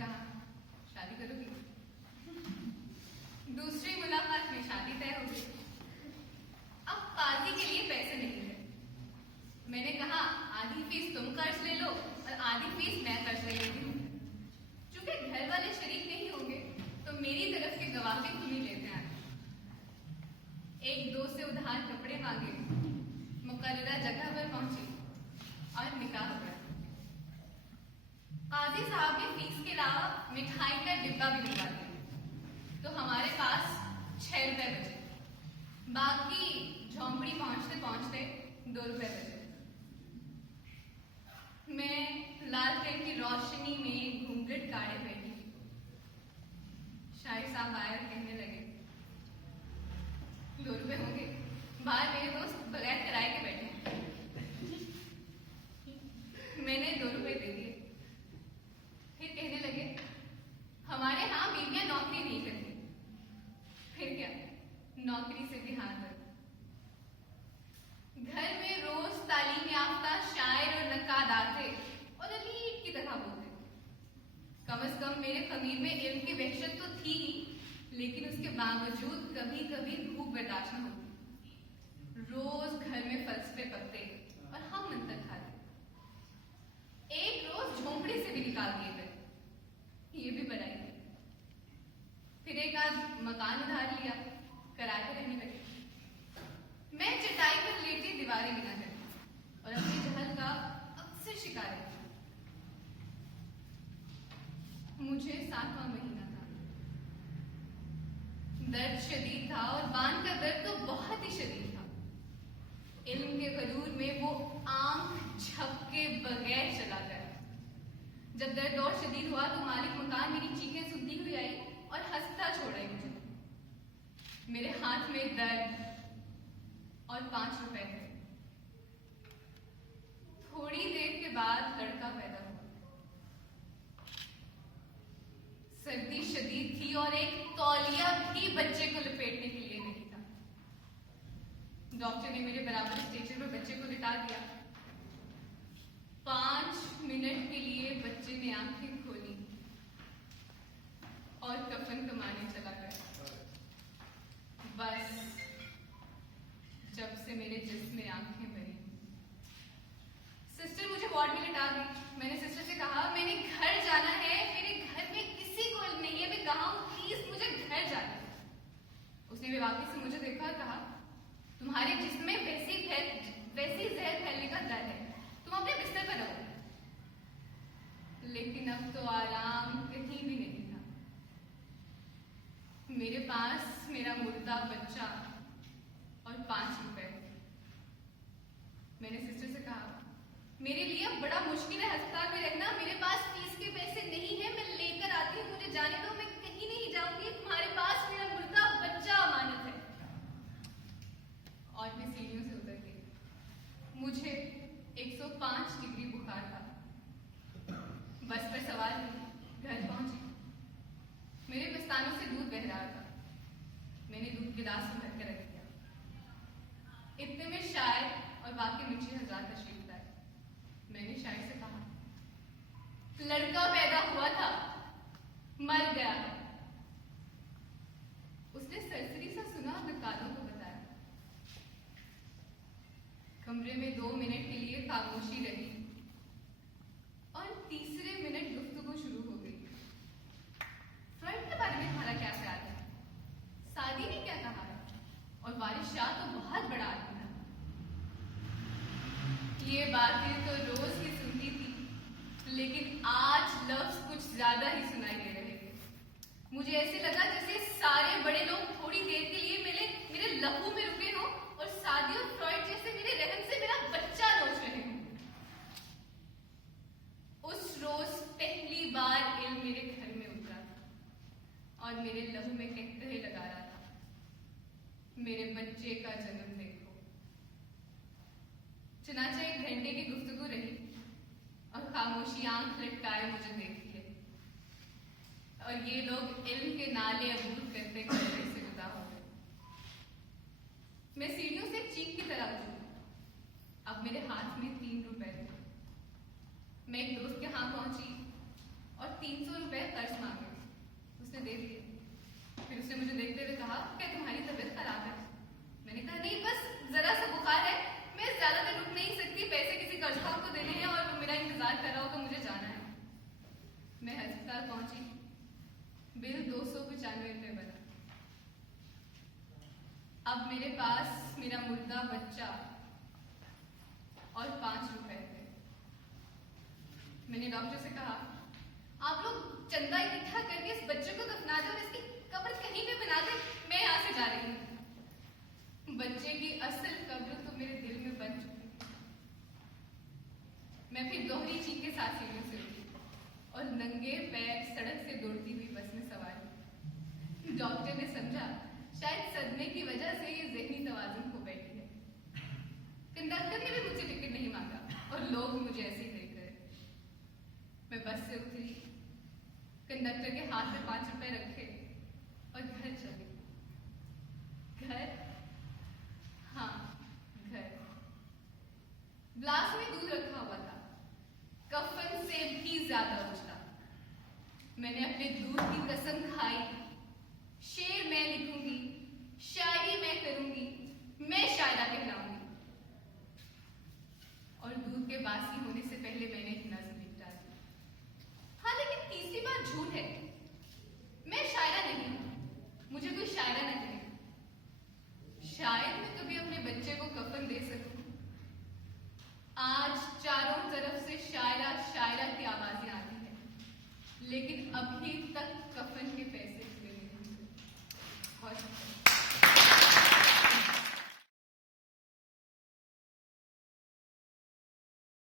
कहा, शादी करोगी? दूसरी मुलाकात में शादी तय हो गई। अब पार्टी के लिए पैसे नहीं थे। मैंने कहा, आधी फीस तुम कर्ज ले लो और आधी फीस मैं कर्ज ले लेती हूँ। चूंकि घर वाले शरीक नहीं होंगे तो मेरी तरफ के गवाह भी तुम ही लेते आए। एक दोस्त से उधार कपड़े मांगे, मुकर्ररा जगह पर पहुंची और निकाह हो गया। काजी साहब ने फीस के अलावा मिठाई का डिब्बा भी निकाल दिया, तो हमारे पास 6 रुपए बचे। बाकी झोंपड़ी पहुंचते पहुंचते 2 रुपए बचे। मैं लालटेन की रोशनी में घूंघट काढ़े बैठी। शाहिद साहब आए और कहने लगे, 2 रुपए होंगे? बाहर मेरे दोस्त बगैर किराए के बैठे। मैंने 2 रुपए दे दिए। फिर कहने लगे, हमारे यहाँ बीवियां नौकरी नहीं करती। फिर क्या, नौकरी से भी हाथ धर। घर में रोज तालीम याफ्ता शायर और नक्काद आते और अलीट की तरह बोलते। कम से कम मेरे खमीर में इल्म की वहशत तो थी ही, लेकिन उसके बावजूद कभी कभी भूख बर्दाश्त न होती। रोज घर में फलसफे पकते और हम मंतर खाते। एक रोज झोंपड़ी से भी निकाल दिए गए, ये भी बनाई थी। फिर एक आध मकान उधार लिया, किराए पर रहने लगे। मैं चटाई पर लेटी दीवारें गिना करती और अपनी जहल का अक्सर शिकार थी। मुझे 7वां महीना था। दर्द शदीद था और बान का दर्द तो बहुत ही शदीद था। इल्म के गरूर में वो आंख झपके बगैर चला गया। जब दर्द और शदीद हुआ तो मालिक मकान मेरी चीखें सुनती हुई आई और हंसता छोड़ा मुझे। मेरे हाथ में दर्द और 5 रुपए थे। थोड़ी देर के बाद लड़का पैदा हुआ। सर्दी शदीद थी और एक तौलिया भी बच्चे को लपेटने के लिए नहीं था। डॉक्टर ने मेरे बराबर स्टेचर पर बच्चे को लिटा दिया। 5 मिनट के लिए बच्चे ने आंखें खोली और कफन कमाने चला गया। बस जब से मेरे जिस्म में आंखें भरी। सिस्टर मुझे वार्ड में लिटा दी। मैंने सिस्टर से कहा, मैंने घर जाना है, मेरे घर में किसी को नहीं है, मैं कहा हूं, प्लीज मुझे घर जाना है। उसने बेवाकी से मुझे देखा और कहा, तुम्हारे जिस्म में वैसी जहर फैलने का डर है, तुम अपने बिस्तर पर रहो। लेकिन अब तो आराम कहीं भी नहीं था। मेरे पास मेरा मुर्दा बच्चा और 5 रुपए। मैंने सिस्टर से कहा, मेरे लिए बड़ा मुश्किल है अस्पताल में रहना, मेरे पास फीस के पैसे नहीं है, मैं लेकर आती हूँ, मुझे जाने दो, मैं कहीं नहीं जाऊंगी, तुम्हारे पास मेरा मुर्दा बच्चा अमानत है। और मैं सीढ़ियों से उतर गई। मुझे 105 डिग्री बुखार था। बस पर सवार हुई, घर पहुंची। मेरे मस्तानों से दूध बह रहा था। मैंने दूध गिलास में भर के रख दिया। इतने में शायर और बाकी मुंशी हजरात तशरीफ लाए। मैंने शायर से कहा, लड़का पैदा हुआ था, मर गया। उसने सरसरी सा सुना और नक्कादों को बताया। कमरे में 2 मिनट के लिए खामोशी रही और तीसरे मिनट गुफ्तगू शुरू हो गई। फ्रॉइड के बारे में हमारा क्या ख्याल है? सादी ने क्या कहा है? और वारिस शाह तो बहुत बड़ा आदमी था। ये बातें तो रोज ही सुनती थी, लेकिन आज लफ्ज कुछ ज्यादा ही सुनाई दे रहे थे। मुझे ऐसे लगा जैसे सारे बड़े लोग थोड़ी देर के लिए मेरे लहू में रुके हों और सादी और फ्रॉइड जैसे मेरे रहन से मेरा बच्चा नोच रहे हों। उस रोज पहली बार इल्म मेरे घर में उतरा था और मेरे लहू में कहते लगा रहा था, मेरे बच्चे का जन्म देखो। चुनाचे 1 घंटे की गुफ्तगू रही और खामोशी आंख लटकाए मुझे देखती है और ये लोग इल्म के नाले अबूर करते करते से जुदा हो गए। मैं सीढ़ियों से चीख की तरह उठी। अब मेरे हाथ में 3 रुपए थे। मैं एक दोस्त के यहाँ पहुंची और 300 रुपए कर्ज मांगे। उसने दे दिए। फिर उसने मुझे देखते हुए कहा, क्या तुम्हारी तबीयत खराब है? मैंने कहा नहीं, बस जरा सा बुखार है, मैं ज्यादा देर रुक नहीं सकती, पैसे किसी कर्जदार को देने हैं और वो मेरा इंतजार कर रहा हो तो मुझे जाना है। मैं अस्पताल पहुंची। बिल 295 रुपए बना। अब मेरे पास मेरा मुर्दा बच्चा और 5 रुपए थे। मैंने डॉक्टर से कहा, आप लोग चंदा इकट्ठा करके इस बच्चे को दफना दो और इसकी कब्र कहीं भी बना दे, मैं यहाँ से जा रही हूँ। बच्चे की असल कब्र तो मेरे दिल में बन चुकी। मैं फिर दोहरी चीख के साथ सीढ़ियों से उठी और नंगे पैर सड़क से दौड़ती हुई बस में सवार हुई। डॉक्टर ने समझा शायद सदमे की वजह से ये ज़हनी तवाज़ुन खो बैठी है। कंडक्टर ने भी मुझसे टिकट नहीं मांगा और लोग मुझे ऐसे ही देख रहे। मैं बस से उतरी, कंडक्टर के हाथ में 5 रुपए रखे और घर चली। घर, हाँ घर। ग्लास में दूध रखा हुआ था, कफन से भी ज्यादा उछला। मैंने अपने दूध की कसम खाई, शेर मैं लिखूंगी, शायरी मैं करूंगी, मैं शायरा कहलाऊंगी। और दूध के बासी होने से पहले मैंने एक नज्म लिख डाली। हाँ, लेकिन तीसरी बात झूठ है, मैं शायरा नहीं हूं, मुझे कोई शायरा न कहे। शायद मैं कभी अपने बच्चे को कफन दे सकूं। आज चारों तरफ से शायरा शायरा की आवाजें आती हैं, लेकिन अभी तक